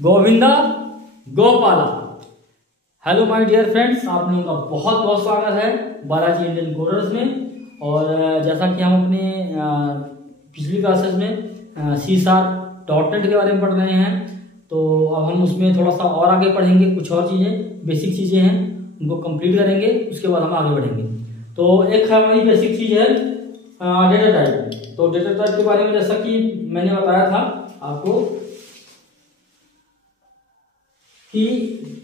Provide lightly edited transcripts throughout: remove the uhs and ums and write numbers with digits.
Govinda Gopala. Hello my dear friends, आप लोगों का बहुत बहुत स्वागत है बालाजी इंडियन कोडर्स में। और जैसा कि हम अपने पिछली क्लासेस में C#.NET के बारे में पढ़ रहे हैं, तो अब हम उसमें थोड़ा सा और आगे पढ़ेंगे। कुछ और चीज़ें, बेसिक चीज़ें हैं, उनको कंप्लीट करेंगे, उसके बाद हम आगे बढ़ेंगे। तो एक हमारी बेसिक चीज़ है डेटा टाइप। तो डेटा टाइप के बारे में जैसा कि मैंने बताया था आपको कि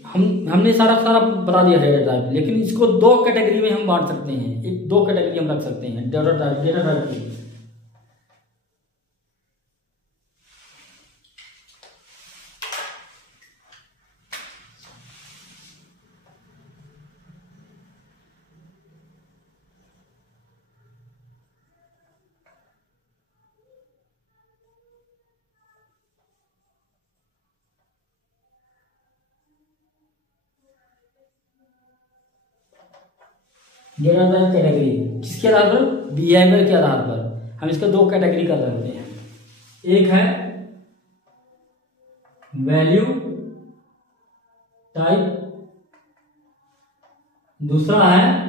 हमने सारा बता दिया डेटा टाइप, लेकिन इसको दो कैटेगरी में हम बांट सकते हैं। एक दो कैटेगरी हम रख सकते हैं डेटा टाइप की। डेटा टाइप कैटेगरी किसके आधार पर? बिहेवियर के आधार पर हम इसका दो कैटेगरी कर सकते हैं। एक है वैल्यू टाइप, दूसरा है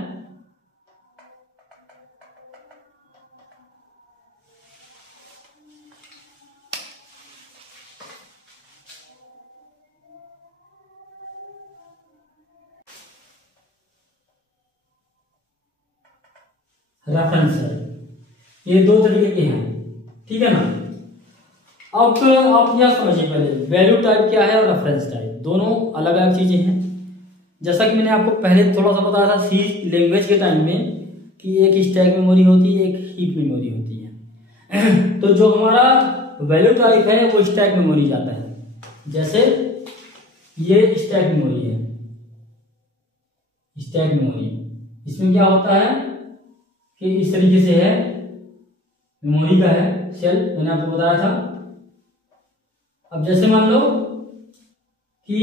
रेफरेंस टाइप। ये दो तरीके के हैं, ठीक है ना। अब आप यह समझिए पहले वैल्यू टाइप क्या है और रेफरेंस टाइप, दोनों अलग अलग चीजें हैं। जैसा कि मैंने आपको पहले थोड़ा सा बताया था सी लैंग्वेज के टाइम में कि एक स्टैक मेमोरी होती है, एक हीप मेमोरी होती है। तो जो हमारा वैल्यू टाइप है वो स्टैक मेमोरी जाता है। जैसे ये स्टैक मेमोरी है, स्टैक मेमोरी, इसमें क्या होता है कि इस तरीके से है, मेमोरी का है सेल, मैंने आपको बताया था। अब जैसे मान लो कि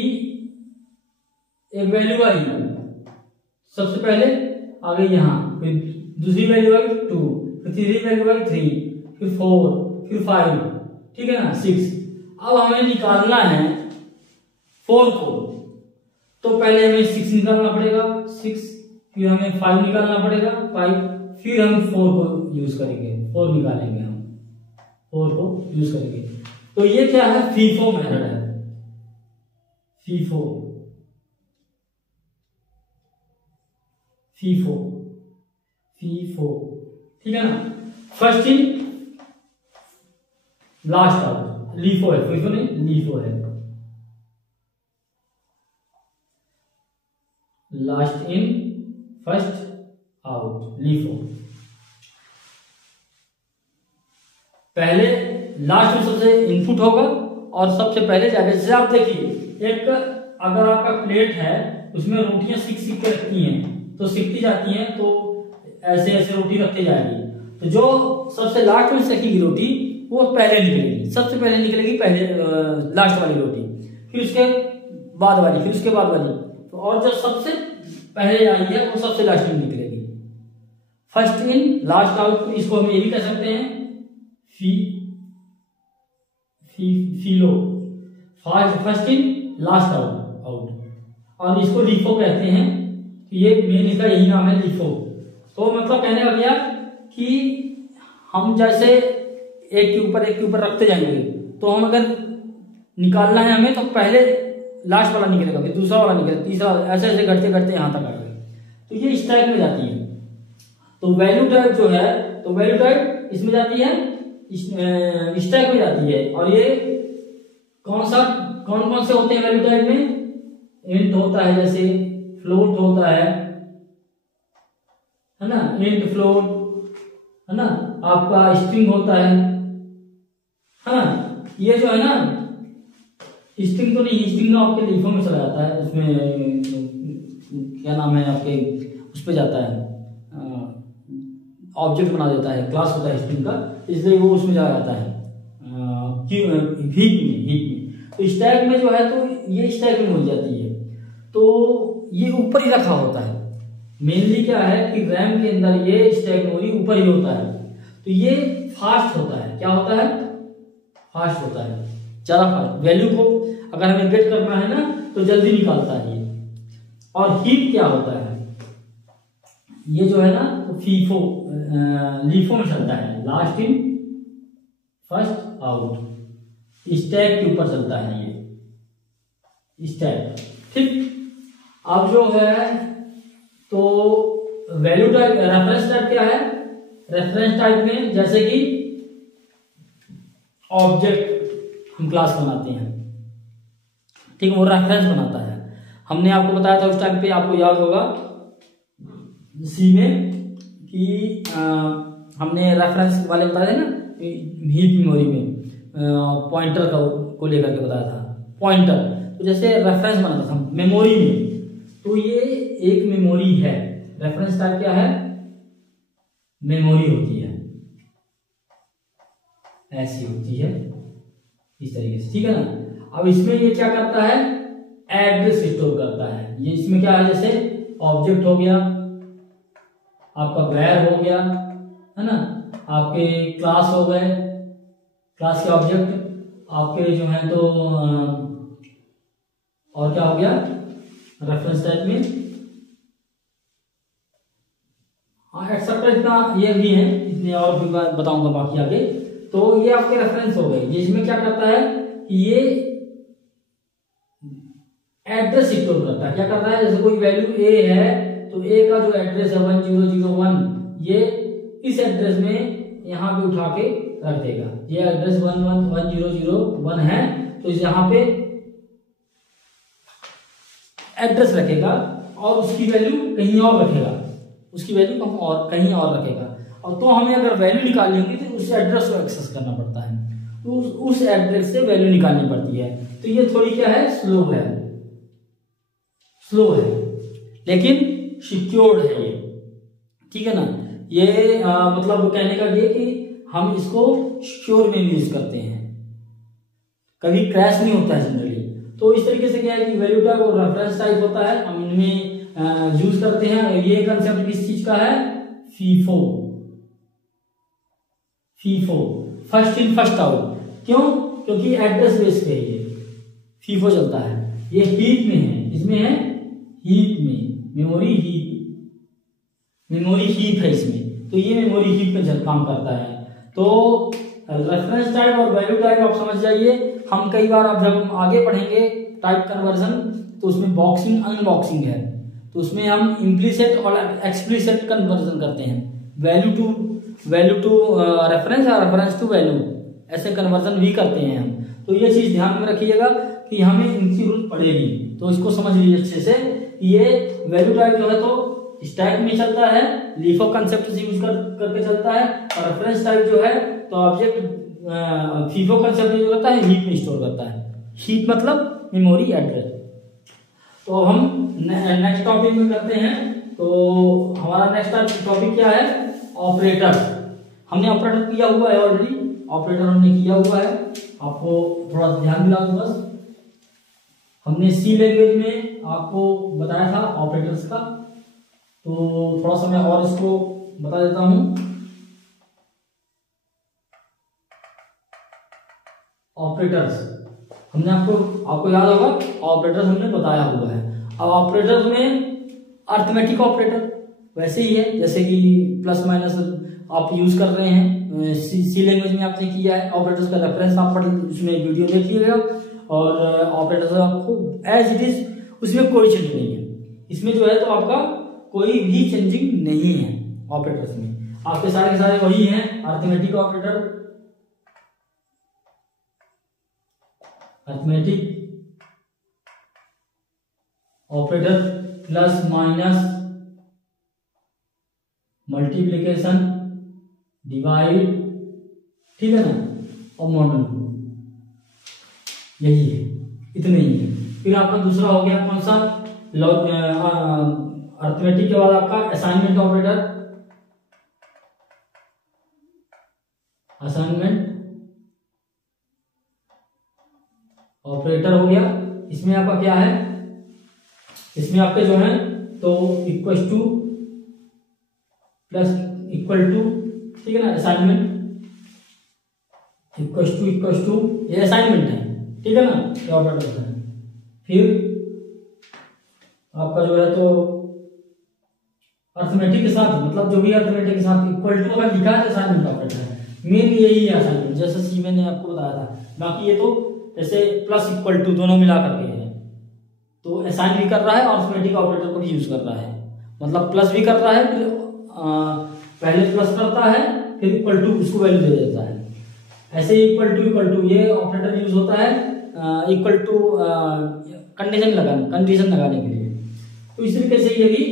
एक वैल्यू आई, सबसे पहले आ गई यहाँ, फिर दूसरी वैल्यू आई 2, फिर तीसरी वैल्यू आई 3, फिर 4, फिर 5, ठीक है ना, 6। अब हमें निकालना है 4 को, तो पहले हमें 6 निकालना पड़ेगा, 6, फिर हमें 5 निकालना पड़ेगा, 5, फिर हम 4 को यूज करेंगे, 4 निकालेंगे, हम 4 को यूज करेंगे। तो ये क्या है? फीफो मेथड है, फीफो फीफो फीफो, ठीक है ना। First in last out, LIFO है, फीफो नहीं, लीफो है। Last in first out, LIFO. पहले लास्ट में सबसे इनपुट होगा और सबसे पहले जाके, जैसे आप देखिए एक अगर आपका प्लेट है उसमें रोटियां सिक के रखती हैं, तो सिकती जाती हैं, तो ऐसे ऐसे रोटी रखती जाएगी। तो जो सबसे लास्ट में सेकेगी रोटी वो पहले निकलेगी, सबसे पहले निकलेगी पहले लास्ट वाली रोटी, फिर उसके बाद वाली, फिर उसके बाद वाली। तो और जो सबसे पहले आई है वो सबसे लास्ट में निकलेगी। फर्स्ट इन लास्ट आउट, इसको हम ये भी कह सकते हैं फीलो, फर्स्ट इन लास्ट आउट। और इसको लीफो कहते हैं, ये मेन इसका यही नाम है, लीफो। तो मतलब कहने का भैया कि हम जैसे एक के ऊपर रखते जाएंगे, तो हम अगर निकालना है हमें, तो पहले लास्ट वाला निकलेगा, फिर दूसरा वाला निकलेगा, तीसरा, ऐसे ऐसे करते करते यहां तक आएगा। तो ये स्टैक में जाती है। तो वैल्यू टाइप जो है, तो वैल्यू टाइप इसमें जाती है, स्टैक में जाती है। और ये कौन से होते हैं वैल्यू टाइप में? इंट होता है, जैसे फ्लोट होता है ना, इंट फ्लोट है ना, आपका स्ट्रिंग होता है ना। ये जो है ना, स्ट्रिंग तो नहीं, स्ट्रिंग आपके लीफो में चला जाता है, उसमें क्या नाम है आपके, उस पर जाता है, ऑब्जेक्ट बना देता है, क्लास होता है स्ट्रिंग का, इसलिए वो उसमें जा जाता है हीप में। तो स्टैक में जो है, तो ये स्टैक में हो जाती है, तो ये ऊपर ही रखा होता है। मेनली क्या है कि रैम के अंदर ये स्टैक मेमोरी ऊपर ही होता है, तो ये फास्ट होता है। क्या होता है? फास्ट होता है। ज़्यादा फास्ट, वैल्यू को अगर हमें गेट करना है ना तो जल्दी निकालता है ये। और हीप क्या होता है, ये जो है ना तो फीफो लीफो में चलता है, last in first out, stack के ऊपर चलता है ये स्टैक। ठीक, अब जो है तो वैल्यू टाइप, रेफरेंस टाइप क्या है, रेफरेंस टाइप में जैसे कि ऑब्जेक्ट हम क्लास बनाते हैं, ठीक, वो रेफरेंस बनाता है। हमने आपको बताया था उस टाइम पे, आपको याद होगा सी में कि हमने रेफरेंस वाले बताया था ना, हीप मेमोरी में पॉइंटर को लेकर के बताया था पॉइंटर। तो जैसे रेफरेंस बनाता था मेमोरी में, तो ये एक मेमोरी है। रेफरेंस टाइप क्या है, मेमोरी होती है, ऐसी होती है इस तरीके से, ठीक है ना। अब इसमें ये क्या करता है, एड्रेस स्टोर करता है। ये इसमें क्या है, जैसे ऑब्जेक्ट हो गया, आपका वैर हो गया, है ना, आपके क्लास हो गए, क्लास के ऑब्जेक्ट आपके जो है तो और क्या हो गया रेफरेंस टाइप में, हाँ एक्सेप्टर, इतना ये भी है, इतने और भी बताऊंगा बाकी आगे। तो ये आपके रेफरेंस हो गए। इसमें क्या करता है कि ये एड्रेस स्टोर करता है। क्या करता है, जैसे कोई वैल्यू ए है तो ए का जो एड्रेस है 1001, ये इस एड्रेस में यहाँ पे उठा के रख देगा। ये एड्रेस 1001 है तो इस यहाँ पे एड्रेस रखेगा और उसकी वैल्यू कहीं और रखेगा, उसकी वैल्यू कहीं और रखेगा। और तो हमें अगर वैल्यू निकालनी होगी तो उस एड्रेस को एक्सेस करना पड़ता है, तो उस एड्रेस से वैल्यू निकालनी पड़ती है। तो ये थोड़ी क्या है, स्लो है, लेकिन सिक्योर्ड है ये, ठीक है ना। ये मतलब कहने का ये कि हम इसको सिक्योर में यूज करते हैं, कभी क्रैश नहीं होता है जनरली। तो इस तरीके से क्या है कि वैल्यू टाइप और रेफरेंस टाइप होता है, हम इनमें यूज करते हैं। ये कंसेप्ट किस चीज का है, FIFO, first in first out. क्यों, क्योंकि एड्रेस बेस पे ये फीफो चलता है। ये हीप में है, इसमें है हीप में, मेमोरी हीप है इसमें, तो ये मेमोरी हीप में काम करता है। तो रेफरेंस टाइप और वैल्यू टाइप आप समझ जाइए। हम कई बार अब जब हम आगे पढ़ेंगे टाइप कन्वर्जन, तो उसमें बॉक्सिंग अनबॉक्सिंग है, तो उसमें हम इम्प्लीसिट और एक्सप्लिसिट कन्वर्जन करते हैं, वैल्यू टू रेफरेंस और रेफरेंस टू वैल्यू, ऐसे कन्वर्जन भी करते हैं हम। तो ये चीज ध्यान में रखिएगा कि हमें इनकी जरूरत पड़ेगी, तो इसको समझ लीजिए अच्छे से। ये वैल्यू टाइप जो है तो स्टैक में चलता है, लीफो कंसेप्ट से यूज करके चलता है, और रेफरेंस टाइप जो है तो ऑब्जेक्ट फीफो कंसेप्ट यूज करता है, हीप में स्टोर करता है। हीप मतलब मेमोरी एड्रेस। तो अब हम नेक्स्ट टॉपिक में करते हैं। तो हमारा नेक्स्ट टॉपिक क्या है, ऑपरेटर। हमने ऑपरेटर किया हुआ है ऑलरेडी, ऑपरेटर हमने किया हुआ है, आपको थोड़ा ध्यान दिला दूं बस। हमने सी लैंग्वेज में आपको बताया था ऑपरेटर्स का, तो थोड़ा सा मैं और इसको बता देता हूं। ऑपरेटर्स हमने आपको याद होगा, ऑपरेटर्स हमने बताया हुआ है। अब ऑपरेटर्स में अर्थमेटिक ऑपरेटर वैसे ही है जैसे कि प्लस माइनस आप यूज कर रहे हैं, सी लैंग्वेज में आपने किया है। ऑपरेटर्स का रेफरेंस आप पढ़, उसमें वीडियो देखिएगा, और ऑपरेटर्स आपको एज इट इज, उसमें कोई चेंज नहीं है। इसमें जो है तो आपका कोई भी चेंजिंग नहीं है। ऑपरेटर्स में आपके सारे वही हैं, arithmetic operator, arithmetic operator, plus minus, multiplication, divide, ठीक है ना, और मॉडल, यही है, इतने ही है। फिर आपका दूसरा हो गया कौन सा, अर्थमेटिक के बाद आपका असाइनमेंट ऑपरेटर, असाइनमेंट ऑपरेटर हो गया। इसमें आपका क्या है, इसमें आपके जो है तो equal to plus equal to, ठीक है ना, असाइनमेंट इक्वल टू, ये असाइनमेंट है, ठीक है ना, ये ऑपरेटर्स हैं। फिर आपका जो है तो अर्थमेटिक के साथ, मतलब जो भी अर्थमेटिक के साथ इक्वल टू अगर लिखा है तो असाइनमेंट ऑपरेटर है, मेन यही है असाइनमेंट, जैसे सी मैंने आपको बताया था। बाकी ये तो जैसे प्लस इक्वल टू दोनों मिला करके है, तो असाइन भी कर रहा है और अर्थमेटिक ऑपरेटर को भी यूज कर रहा है, मतलब प्लस भी कर रहा है, फिर पहले प्लस करता है फिर इक्वल टू उसको वैल्यू दे देता है। ऐसे इक्वल टू ये ऑपरेटर यूज होता है इक्वल टू कंडीशन लगाने के लिए। तो इस तरीके से ये भी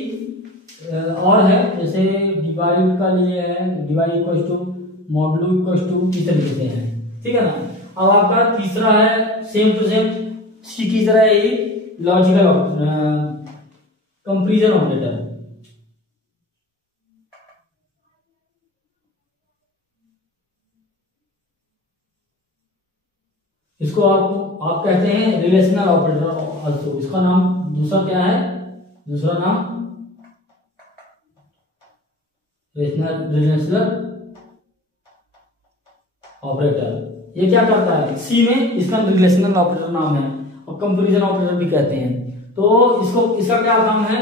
और है, जैसे डिवाइड का लिए है, divide equal to modulo equal to, इस तरीके से है, ठीक है ना। अब आपका तीसरा है सेम टू सेम सी की तरह ही लॉजिकल कंपैरिजन ऑपरेटर। इसको आप कहते हैं रिलेशनल ऑपरेटर आल्सो। इसका नाम दूसरा क्या है, दूसरा नाम रिलेशनल ऑपरेटर। ये क्या करता है, सी में इसका रिलेशनल ऑपरेटर नाम है और कंपैरिजन ऑपरेटर भी कहते हैं। तो इसको इसका क्या काम है,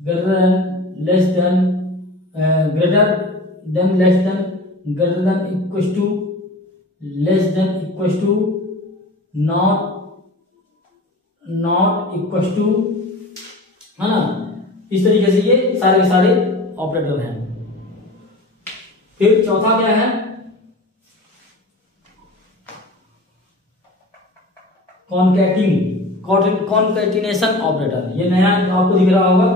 greater than less than, greater than less than, greater than equal to, less than equal to, not equal to, है ना। इस तरीके से ये सारे के सारे ऑपरेटर हैं। फिर चौथा क्या है, कॉन्कैटिनेशन ऑपरेटर। ये नया आपको दिख रहा होगा,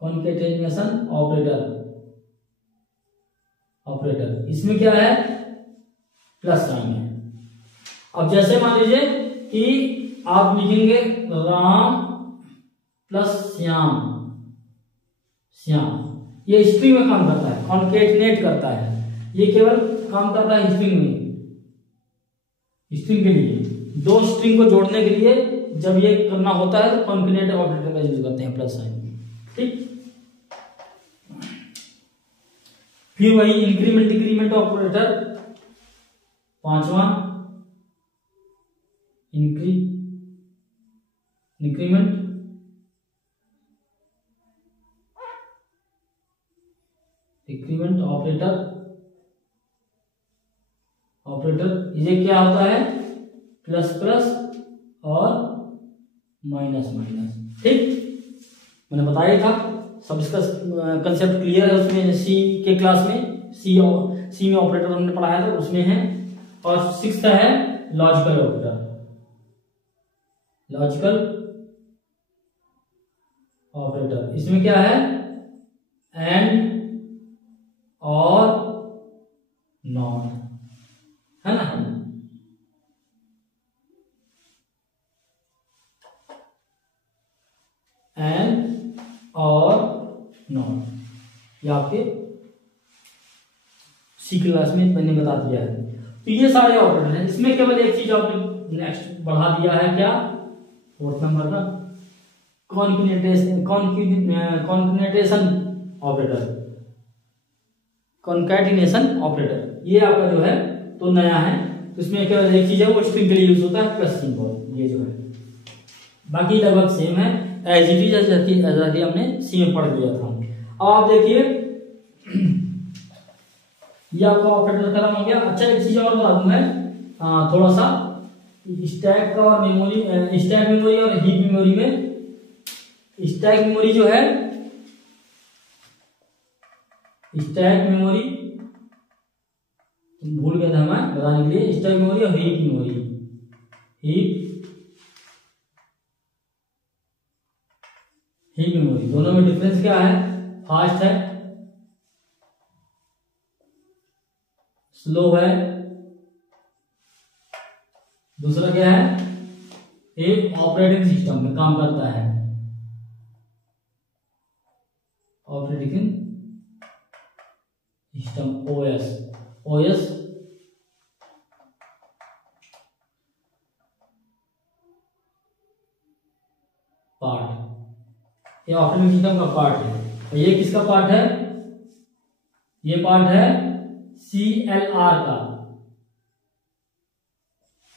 कॉन्कैटिनेशन ऑपरेटर इसमें क्या है, प्लस साइन है। अब जैसे मान लीजिए कि आप लिखेंगे राम प्लस श्याम, ये स्ट्रिंग में काम करता है, कॉन्कैटिनेट करता है, ये केवल काम करता है स्ट्रिंग में, स्ट्रिंग के लिए, दो स्ट्रिंग को जोड़ने के लिए जब ये करना होता है तो कॉन्कैटिनेट ऑपरेटर का यूज करते हैं, प्लस साइन, ठीक। फिर वही इंक्रीमेंट डिक्रीमेंट ऑपरेटर, पांचवा इंक्रीमेंट डिक्रीमेंट ऑपरेटर ये क्या होता है, प्लस प्लस और माइनस माइनस, ठीक। मैंने बताया था, सब इसका कंसेप्ट क्लियर है उसमें, सी के क्लास में सी में ऑपरेटर हमने पढ़ाया था, उसमें है। और सिक्स्थ है लॉजिकल ऑपरेटर, इसमें क्या है, एंड और नॉट, है ना। एंड और नॉट, ये आपके सी क्लास में मैंने बता दिया है। तो ये सारे ऑपरेटर हैं। इसमें केवल एक चीज आपने नेक्स्ट बढ़ा दिया है, क्या, फोर्थ नंबर का कॉन्कैटिनेशन ऑपरेटर, ये आपका जो है तो नया है। तो इसमें केवल एक चीज है, वो स्ट्रिंग के लिए यूज होता है, प्लस सिंबल, ये जो है। बाकी लगभग सेम है, एज इट इज, जैसा कि हमने सी में पढ़ लिया था। अब आप देखिए, ये आपका ऑपरेटर खत्म हो गया। अच्छा, एक चीज और बता दूं मैं, थोड़ा सा स्टैक का और मेमोरी, स्टैक मेमोरी और हीप मेमोरी में, स्टैक मेमोरी जो है, स्टैक मेमोरी भूल गया था मैं बताने के लिए, स्टैक मेमोरी और हीप मेमोरी, हीप मेमोरी दोनों में डिफरेंस क्या है, फास्ट है, स्लो है, दूसरा क्या है, एक ऑपरेटिंग सिस्टम में काम करता है, ऑपरेटिंग सिस्टम, ओएस पार्ट, ये ऑपरेटिंग सिस्टम का पार्ट है। और ये किसका पार्ट है, ये पार्ट है CLR का,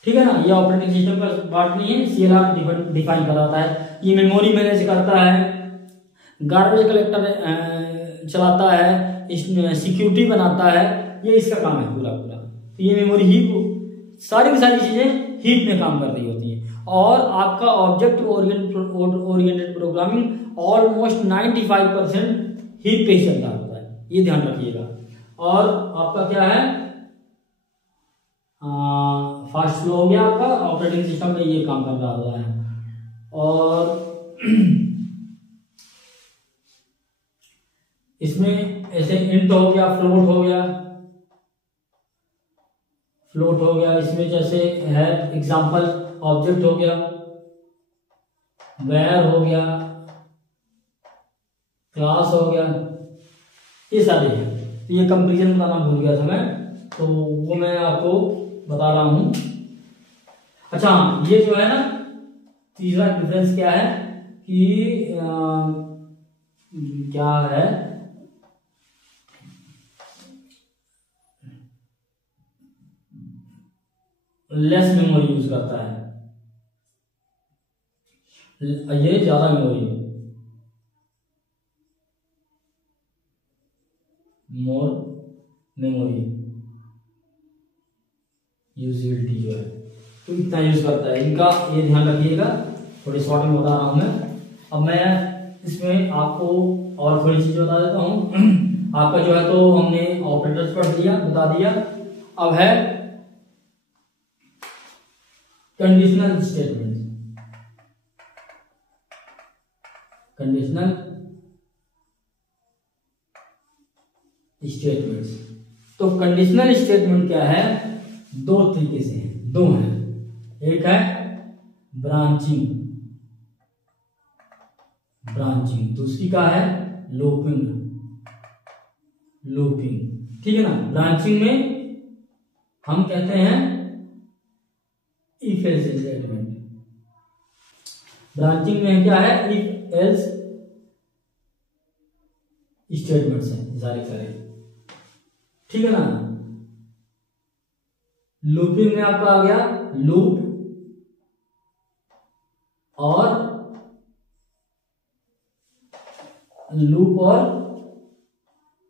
ठीक है ना, ये ऑपरेटिंग सिस्टम का पार्ट नहीं है, CLR डिफाइन कराता है। ये मेमोरी मैनेज करता है, गार्बेज कलेक्टर चलाता है, इसमें सिक्योरिटी बनाता है, ये इसका काम है पूरा पूरा। तो ये मेमोरी हीप, सारी की सारी चीजें हीप में काम कर रही होती हैं। और आपका object oriented programming almost 95% heap पे ही चल रहा होता है, ये ध्यान रखिएगा। और आपका क्या है, फास्ट फ्लो हो गया आपका, ऑपरेटिंग सिस्टम में ये काम कर रहा होता है। और इसमें ऐसे इंट हो गया, फ्लोट हो गया, फ्लोट हो गया, इसमें जैसे है एग्जांपल ऑब्जेक्ट हो गया, वेयर हो गया, क्लास हो गया, ये सारे हैं। तो ये कंपेरिजन बताना भूल गया था मैं, तो वो मैं आपको बता रहा हूं। अच्छा, ये जो है ना, तीसरा डिफरेंस क्या है कि क्या है, लेस मेमोरी यूज करता है, ये ज्यादा मेमोरी, मोर मेमोरी यूजिबिलिटी जो है, तो इतना यूज करता है इनका, ये ध्यान रखिएगा। थोड़ी शॉर्ट में बता रहा हूं मैं। अब मैं इसमें आपको और थोड़ी चीज बता देता हूं। आपका जो है तो हमने ऑपरेटर्स पढ़ लिया, बता दिया। अब है कंडीशनल स्टेटमेंट, कंडीशनल स्टेटमेंट्स। तो कंडीशनल स्टेटमेंट क्या है, दो तरीके से है, दो हैं। एक है ब्रांचिंग, ब्रांचिंग, दूसरी का है लूपिंग, लूपिंग, ठीक है ना। ब्रांचिंग में हम कहते हैं इफ एल्स स्टेटमेंट, ब्रांचिंग में क्या है, इफ एल्स स्टेटमेंट्स हैं सारे सारे, ठीक है ना। लूपिंग में आपका आ गया लूप और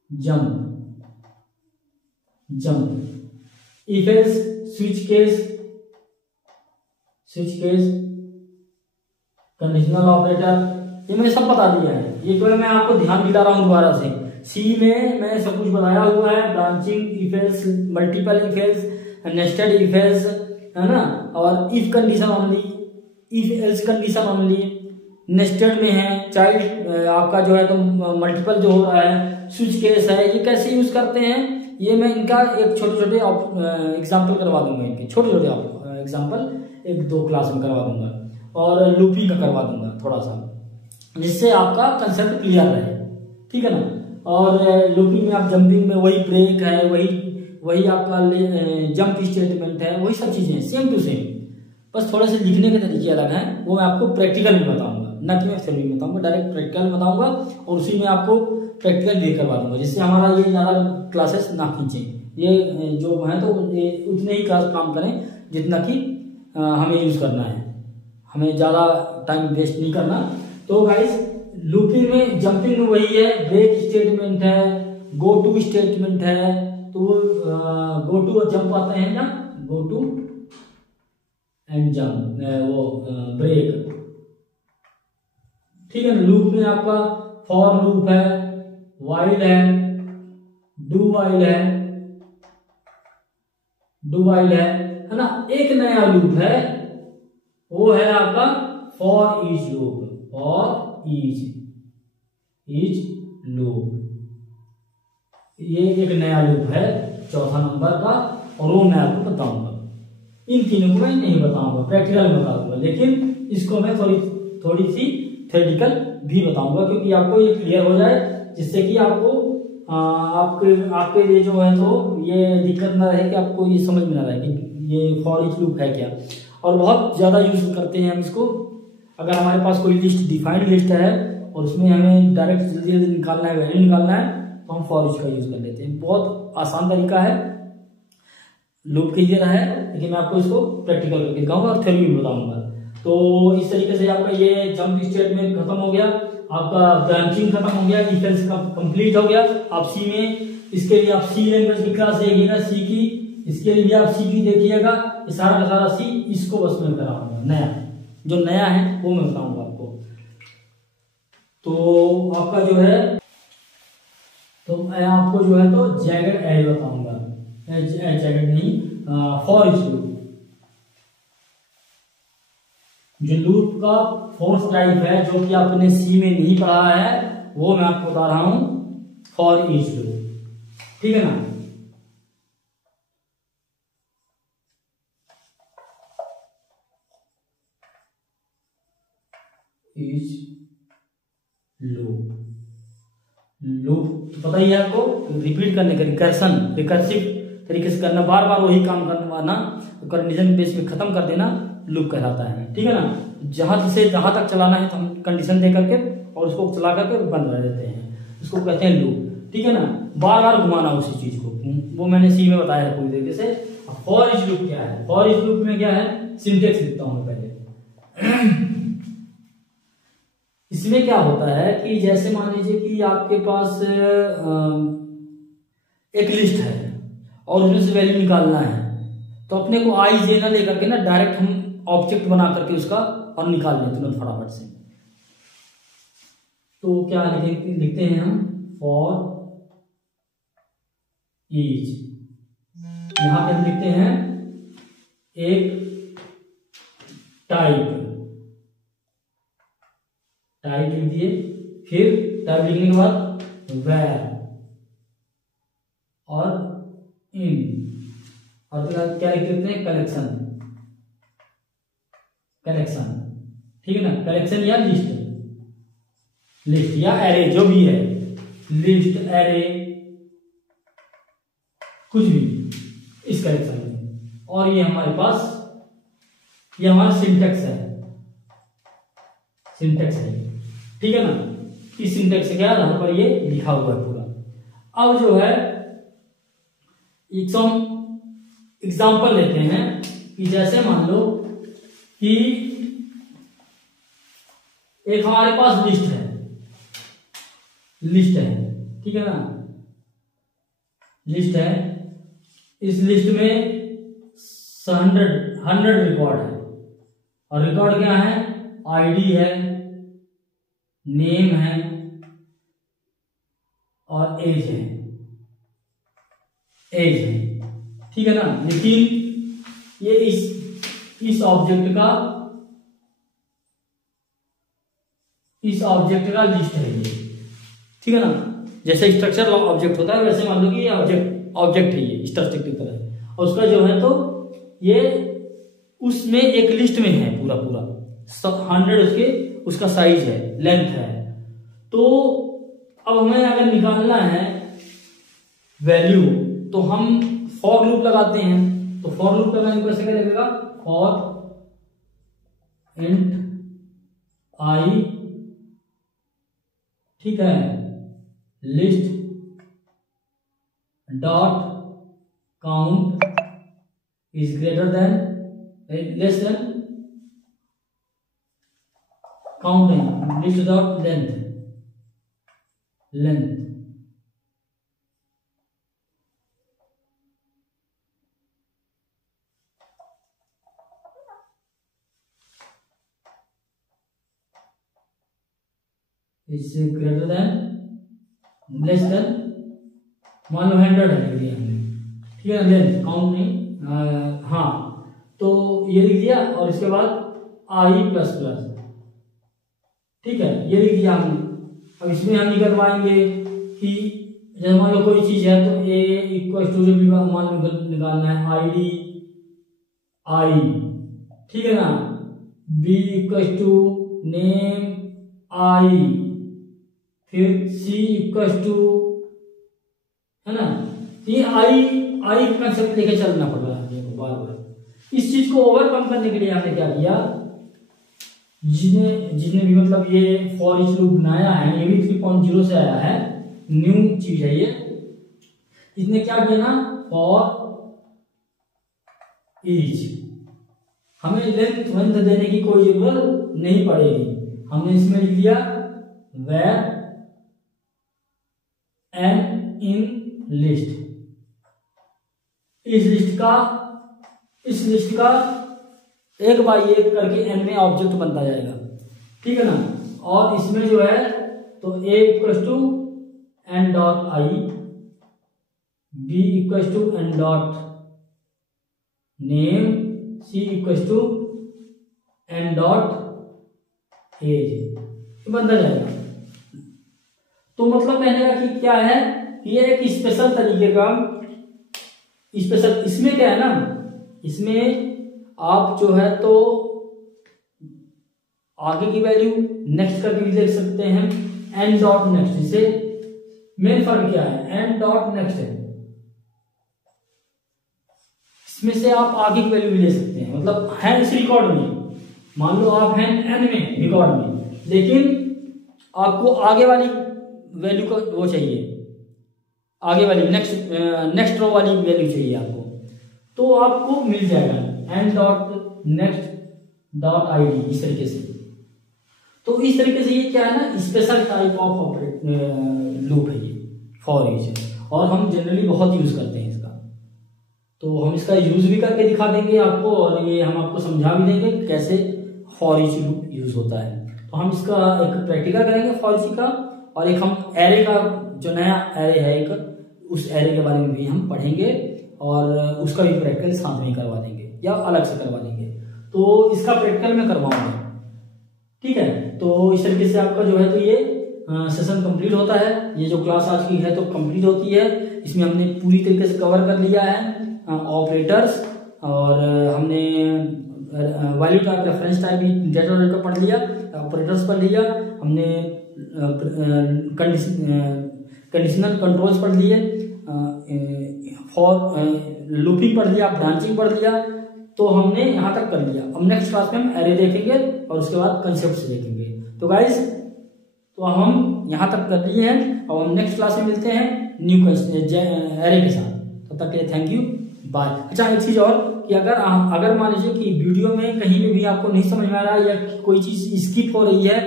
jump, jump. If else, switch case, switch case, conditional operator, ये मैंने सब बता दिया है। ये केवल मैं आपको ध्यान दिला रहा हूं दोबारा से। सी में मैंने सब कुछ बताया हुआ है, branching, if else, multiple if else, nested if else, है ना। और if condition only, if else condition only, nested में है, चाइल्ड आपका जो है तो मल्टीपल जो हो रहा है, स्विच केस है, ये कैसे यूज करते हैं, ये मैं इनका एक छोटे छोटे एग्जाम्पल करवा दूंगा, इनके छोटे छोटे एग्जाम्पल एक दो क्लास में करवा दूंगा, और लूपिंग का करवा दूंगा थोड़ा सा, जिससे आपका कंसेप्ट क्लियर रहे, ठीक है ना। और लूपिंग में आप जंपिंग में वही ब्रेक है, वही आपका जंप स्टेटमेंट है, वही सब चीजें सेम टू सेम, बस थोड़े से लिखने के तरीके अलग हैं, वो मैं आपको प्रैक्टिकल में बताऊंगा, न कि मैं थ्योरी में बताऊंगा, डायरेक्ट प्रैक्टिकल में बताऊंगा, और उसी में आपको प्रैक्टिकल भी करवा दूंगा, जिससे हमारा ये ज्यादा क्लासेस ना खींचे, ये जो है तो ये उतने ही काम करें जितना कि हमें यूज करना है, हमें ज्यादा टाइम वेस्ट नहीं करना। तो गाइस, लूपिंग में, जंपिंग में वही है, ब्रेक स्टेटमेंट है, गो टू स्टेटमेंट है, तो गो टू और जंप आते हैं ना, गो टू एंड जंप, वो ब्रेक, ठीक है ना। लूप में आपका फॉर लूप है, वाइल है, डू वाइल है, डू वाइल है ना। एक नया लूप है, वो है आपका for each loop, for each loop, ये एक नया लूप है चौथा नंबर का, और वो मैं आपको बताऊंगा। इन तीनों को मैं नहीं बताऊंगा, प्रैक्टिकल में बताऊंगा, लेकिन इसको मैं थोड़ी सी थ्योरेटिकल भी बताऊंगा, क्योंकि आपको ये क्लियर हो जाए, जिससे कि आपको आपके लिए जो है तो ये दिक्कत ना रहे कि आपको ये समझ में ना रहे कि ये फॉर ईच लूप है क्या। और बहुत ज्यादा यूज करते हैं हम इसको, अगर हमारे पास कोई लिस्ट, डिफाइंड लिस्ट है, और उसमें हमें डायरेक्ट जल्दी जल्दी निकालना है, वैल्यू निकालना है, तो हम फॉर ईच का यूज कर लेते हैं। बहुत आसान तरीका है, लूप क्लियर है, लेकिन मैं आपको इसको प्रैक्टिकल करके दिखाऊंगा और थ्योरी भी बताऊंगा। तो इस तरीके से आपका ये जंप स्टेटमेंट खत्म हो गया, आपका ब्रांचिंग खत्म हो गया, इफ एल्स कंप्लीट हो गया। आप सी में इसके लिए आप सी लैंग्वेज की क्लास देखिएगा, सी की, इसके लिए आप सी की देखिएगा, ये सारा का सारा सी, इसको बस मैं कराऊंगा नया, जो नया है वो मैं बताऊंगा आपको। तो आपका जो है, तो मैं आपको जो है तो जैगड एरे बताऊंगा, जैगड नहीं, फॉर इच लूप, जो लूप का फोर्थ टाइप है, जो कि आपने सी में नहीं पढ़ा है, वो मैं आपको बता रहा हूं, फॉर ईच लूप, ठीक है ना। ईच लूप, लूप तो पता ही है आपको, रिपीट करने का, रिकर्सिव तरीके से करना, बार बार वही काम करवाना, कंडीशन बेस में खत्म कर देना, लूप कहलाता है, ठीक है ना। जहां से जहां तक चलाना है तो हम कंडीशन दे करके और उसको चला करके बंद कर देते हैं, उसको कहते हैं लूप, ठीक है ना। बार बार घुमाना उसी चीज को, वो मैंने सी में बताया है पूरी तरीके से। फॉर ईच लूप क्या है, फॉर ईच लूप में क्या है, सिंटेक्स लिखता हूं मैं पहले। इसमें क्या होता है कि जैसे मान लीजिए कि आपके पास एक लिस्ट है और उसमें से वैल्यू निकालना है, तो अपने को आई जे ना लेकर के ना डायरेक्ट हम ऑब्जेक्ट बना करके उसका और निकाल लेते हैं फटाफट से। तो क्या लिखते हैं हम, फॉर ईच, यहां पे हम लिखते हैं एक टाइप लिख दिए, फिर टाइप लिखने के बाद वेर और इन, और फिर क्या लिख देते हैं, कलेक्शन, ठीक है ना। कलेक्शन या लिस्ट या एरे, जो भी है, लिस्ट, एरे, कुछ भी इस कलेक्शन में। और ये हमारे पास, ये हमारा सिंटेक्स है, ठीक है ना। इस सिंटेक्स से क्या है, यहाँ पर ये लिखा हुआ है पूरा। अब जो है एग्जाम्पल लेते हैं कि जैसे मान लो कि एक हमारे पास लिस्ट है, ठीक है ना, लिस्ट है। इस लिस्ट में 100 रिकॉर्ड है, और रिकॉर्ड क्या है, आईडी है, नेम है और एज है, ठीक है ना। लेकिन ये इस ऑब्जेक्ट का लिस्ट है ये, ठीक है ना। जैसे स्ट्रक्चर ऑब्जेक्ट होता है वैसे मान लो कि ये ऑब्जेक्ट है, ये स्ट्रक्चर की तरह, और उसका जो है तो ये उसमें एक लिस्ट में है पूरा 100 उसका साइज है, लेंथ है। तो अब हमें अगर निकालना है वैल्यू, तो हम फॉर लूप लगाते हैं। तो फॉर लूप लगाने को कैसे क्या लगेगा, फॉर इंट आई, ठीक है, list dot count is greater than less than count नहीं, list dot length is greater than less than, मान लो 100 है लिख दिया हमने, ठीक है, लेंथ काउंट नहीं, हाँ, तो ये लिख दिया, और इसके बाद आई प्लस प्लस, ठीक है, ये लिख दिया हमने। अब इसमें हम निकल पाएंगे कि जैसे मान लो कोई चीज है तो ए इक्वल टू, जो भी मान निकालना है, आईडी आई, ठीक है ना, b equal to name i, फिर सी इक्वल टू, है ना। ये आई कंसेप्ट लेके चलना पड़ रहा है बार बार। इस चीज को ओवरकम करने के लिए हमने क्या किया, जिसने भी मतलब ये फॉर ईच लूप बनाया है, ये भी 3.0 से आया है, न्यू चीज है ये। इसने क्या किया ना, फॉर ईच। हमें लेंथ देने की कोई जरूरत नहीं पड़ेगी, हमने इसमें लिख दिया where n in list। इस लिस्ट का एक बाई एक करके n में ऑब्जेक्ट बनता जाएगा, ठीक है ना। और इसमें जो है तो a equal to n dot i, b equal to n dot name, c equal to n dot age, बनता जाएगा। तो मतलब कहने का कि क्या है कि ये एक स्पेशल तरीके का स्पेशल, इसमें क्या है ना, इसमें आप जो है तो आगे की वैल्यू नेक्स्ट करके भी देख सकते हैं, एन डॉट नेक्स्ट। इसे मेन फर्क क्या है, एन डॉट नेक्स्ट है, इसमें से आप आगे की वैल्यू भी ले सकते हैं, मतलब है इस रिकॉर्ड में, मान लो आप हैं एन में रिकॉर्ड में, लेकिन आपको आगे वाली वैल्यू का वो चाहिए, आगे वाली नेक्स्ट रो वाली वैल्यू चाहिए आपको, तो आपको मिल जाएगा n dot next dot ID, इस तरीके से। तो इस तरीके से ये क्या है ना, special type of operate loop है ये, फॉर ईच, और हम जनरली बहुत यूज करते हैं इसका। तो हम इसका यूज भी करके दिखा देंगे आपको, और ये हम आपको समझा भी देंगे कैसे फॉर ईच लूप यूज होता है। तो हम इसका एक प्रैक्टिकल करेंगे फॉर ईच का, और एक हम एरे का जो नया एरे है एक, उस एरे के बारे में भी हम पढ़ेंगे, और उसका भी प्रैक्टिकल साथ में करवा देंगे या अलग से करवा देंगे। तो इसका प्रैक्टिकल मैं करवाऊंगा, ठीक है। तो इस तरीके से आपका जो है तो ये सेशन कंप्लीट होता है। ये जो क्लास आज की है तो कंप्लीट होती है। इसमें हमने पूरी तरीके से कवर कर लिया है ऑपरेटर्स, और हमने वैल्यू टाइप, रेफरेंस टाइप भी डेटा टाइप का पढ़ लिया, ऑपरेटर्स पढ़ लिया हमने, कंडीशनल कंट्रोल्स पढ़ लिए, फॉर लूपिंग पढ़ लिया, ब्रांचिंग पढ़ लिया। तो हमने यहाँ तक कर लिया। अब नेक्स्ट क्लास में हम एरे देखेंगे और उसके बाद कंसेप्ट देखेंगे। तो गाइस, तो हम यहाँ तक कर लिए हैं, और हम नेक्स्ट क्लास में मिलते हैं न्यू एरे के साथ। तब तक के लिए थैंक यू, बाय। अच्छा, एक चीज और कि अगर मान लीजिए कि वीडियो में कहीं भी आपको नहीं समझ में आ रहा है, या कोई चीज स्किप हो रही है,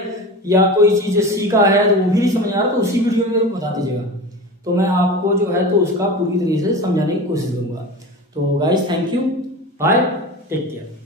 या कोई चीज सीखा है तो वो भी नहीं समझ आ रहा, तो उसी वीडियो में मेरे को बता दीजिएगा, तो मैं आपको जो है तो उसका पूरी तरीके से समझाने की कोशिश करूंगा। तो guys, thank you, bye, take care.